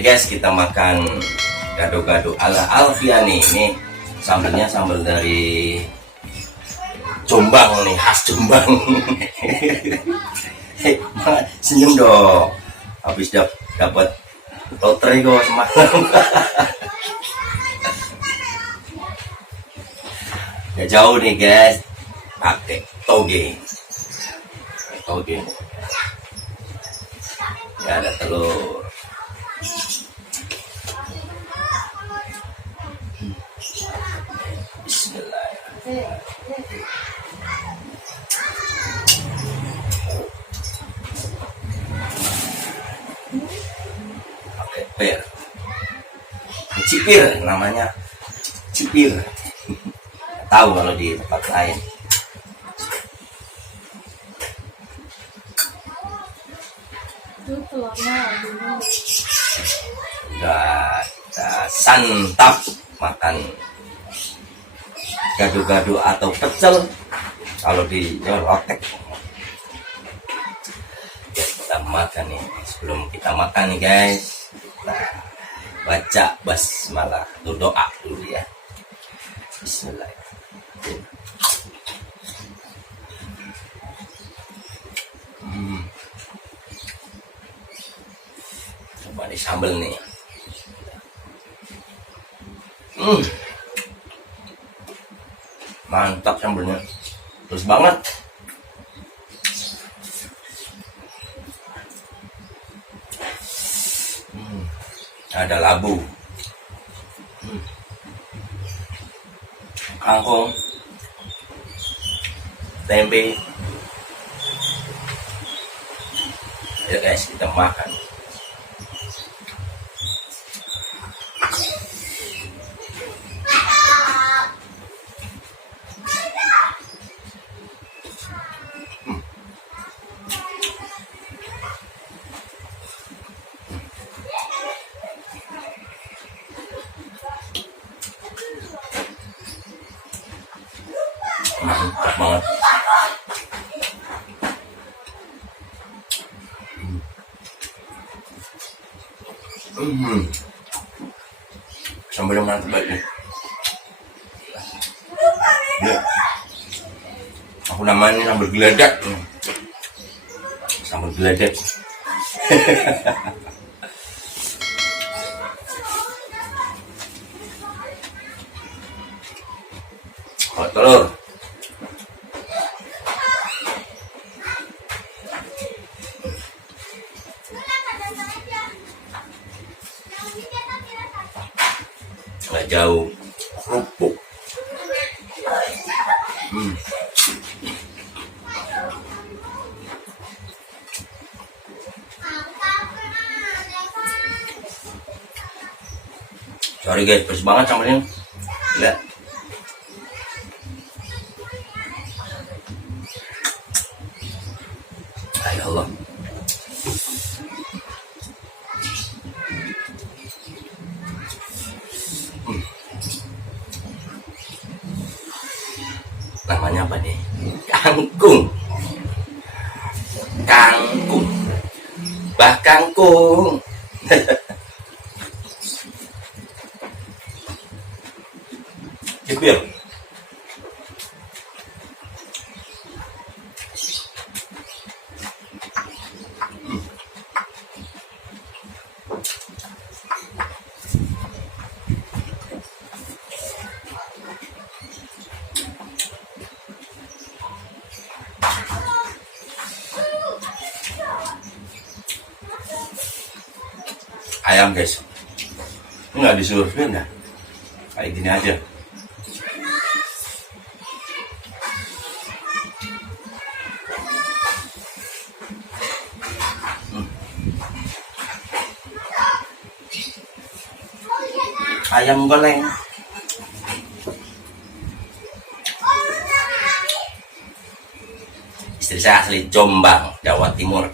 Oke guys, kita makan gado-gado ala Alfiani. Ini sambelnya sambal dari Jombang nih, khas Jombang. Senyum dong. Habis dapat lotre kok semalam. Gak jauh nih guys, pakai toge. Gak ada telur. Pakai per, cipir namanya, cipir. Tahu kalau di tempat lain. Udah kita santap makan gado-gado atau pecel kalau di Jawa lotek. Ya, kita makan nih. Sebelum kita makan nih guys, nah, baca basmalah, doa dulu ya. Bismillahirrahmanirrahim. Coba nih sambal nih. Mantap sambalnya, terus banget. Ada labu, kangkung, tempe. Ya guys, kita makan. Mantap banget. Sambalnya mantap banget nih. Ya. Aku namanya sambal geladak. Sambal geladak. Oh, telur. Nggak jauh kerupuk. Sorry guys, pedes banget sambalnya. Lihat. Ya Allah. Namanya apa nih? Kangkung. Bah kangkung. Cipir. Ayam guys, ini nggak disurfin dah, kayak gini aja. Ayam goreng. Istri saya asli Jombang, Jawa Timur.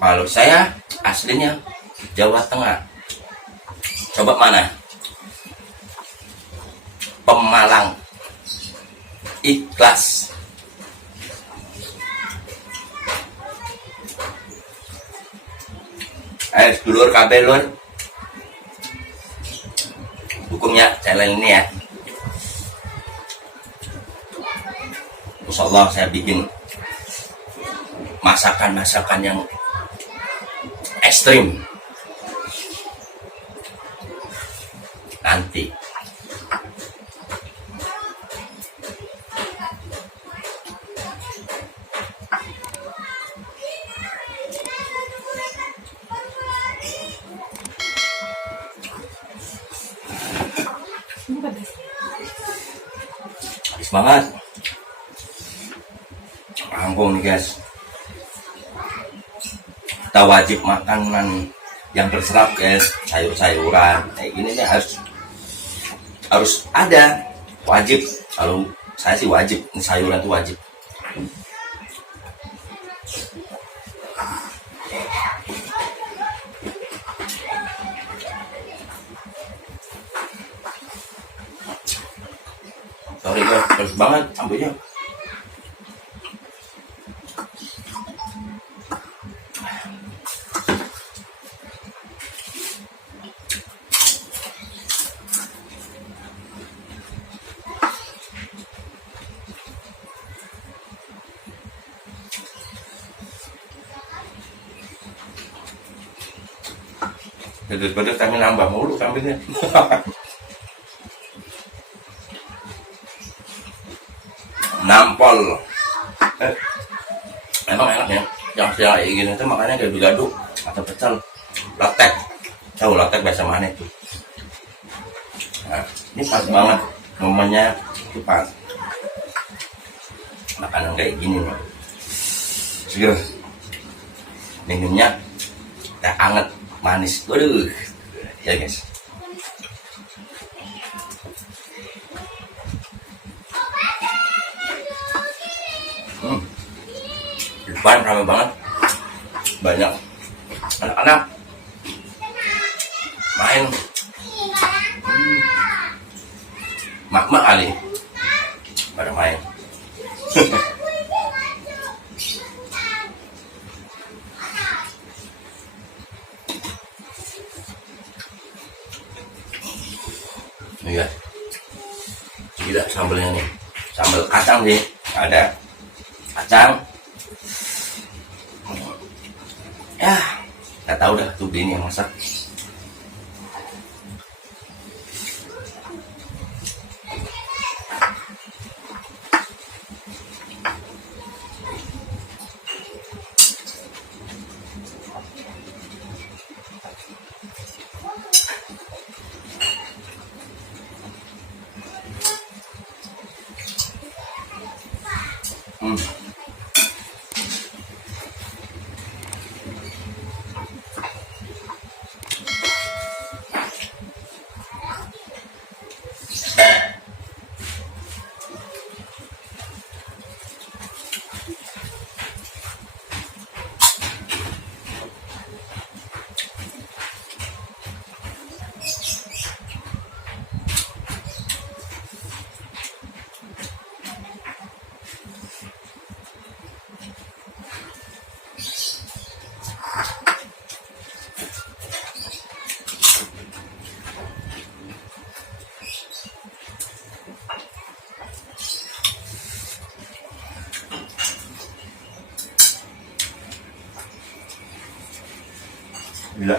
Kalau saya aslinya Jawa Tengah. Coba mana? Pemalang. ikhlas. Ayo dulur kabeh lur, dukung ya channel ini ya. Insyaallah saya bikin masakan-masakan yang ekstrim nanti. Semangat, rampung nih guys. Kita wajib makanan yang berserat guys, sayur-sayuran kayak gini nih harus ada, wajib. Kalau saya sih wajib, sayuran itu wajib. Sorry guys, terus banget sambelnya. Pedes-pedes kami nambah mulu sambelnya. Nampol. Emang enak ya, yang kayak gini tuh makanya gado-gado atau pecel, lotek. Tahu lotek bahasa mana itu? Nah, ini pas banget momennya, itu pas makanan kayak gini loh. Seger. Minumnya teh anget manis. Waduh, ya guys. Depan ramai banget, banyak anak-anak main. Mak-mak kali pada main. Iya, tidak sambelnya nih, sambal kacang sih, ada kacang. Ya, nggak tahu dah tuh ini yang masak. Gila.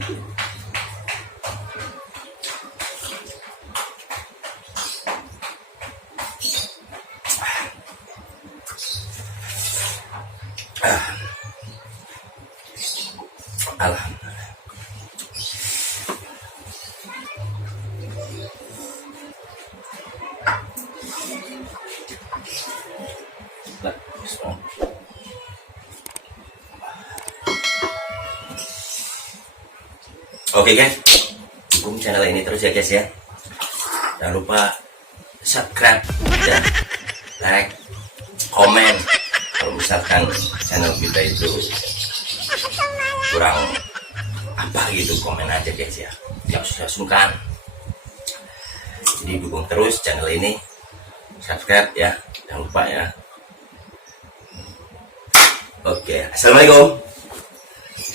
Alhamdulillah. Oke guys, dukung channel ini terus ya guys ya. Jangan lupa subscribe dan like, komen. Kalau misalkan channel kita itu kurang apa gitu, komen aja guys ya. Jangan susah sungkan. Jadi dukung terus channel ini, subscribe ya, jangan lupa ya. Oke, assalamualaikum.